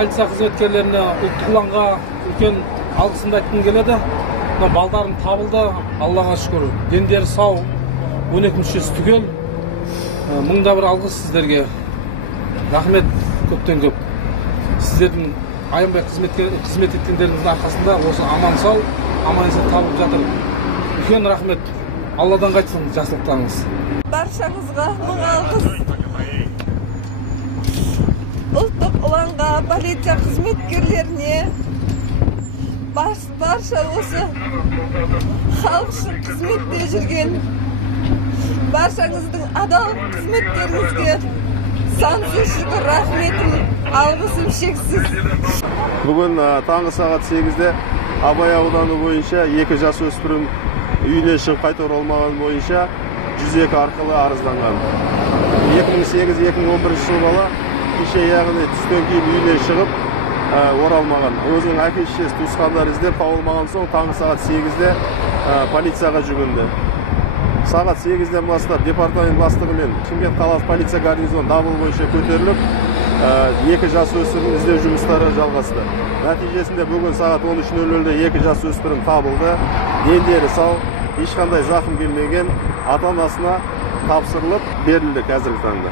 полиция қызметкерлеріне, ұлттық ұланға үлкен алғысымды айтқым келеді. Балдарым табылды, Аллаға шүкір. Дендері сау, 12 мүшесі түгел. Мыңда бір алғыс сіздерге. Рахмет көптен көп. Сіздердің аянбай қызмет еткендеріңіздің арқасында осы аман сау, аман есен табылып жатыр. Үлкен рахмет. Алладан қайтсын жақсылықтарыңыз. Баршаңызға мың алғыс. Ұлттық ұланға, полиция қызметкерлеріне, барша осы халық үшін қызметте жүрген баршаңыздың адал қызметтеріңізге сансыз шүкір рахметім, алғысым шексіз. Бүгін таңғы сағат 8-де Абай ауданы бойынша 2 жасөспірім үйіне шығып қайта оралмаған бойынша 102 арқылы арызданған. 2008-2011 жыл бала кеше яғни түстен кейін үйіне шығып оралмаған. Өзінің әке-шешесі туысқандар іздеп табылмаған соң таңғы сағат 8-де полицияға жүгінді. Сағат 8-ден бастап департамент бастығы мен Шымкент қаласы полиция гарнизоны дабыл бойынша көтеріліп, 2 жасөспірім іздеу жұмыстары жалғасты. Нәтижесінде бүгін сағат 13:00-де 2 жасөспірім табылды. Дендері сау, ешқандай зақым келмеген, ата-анасына тапсырылып берілді қазіргі таңда.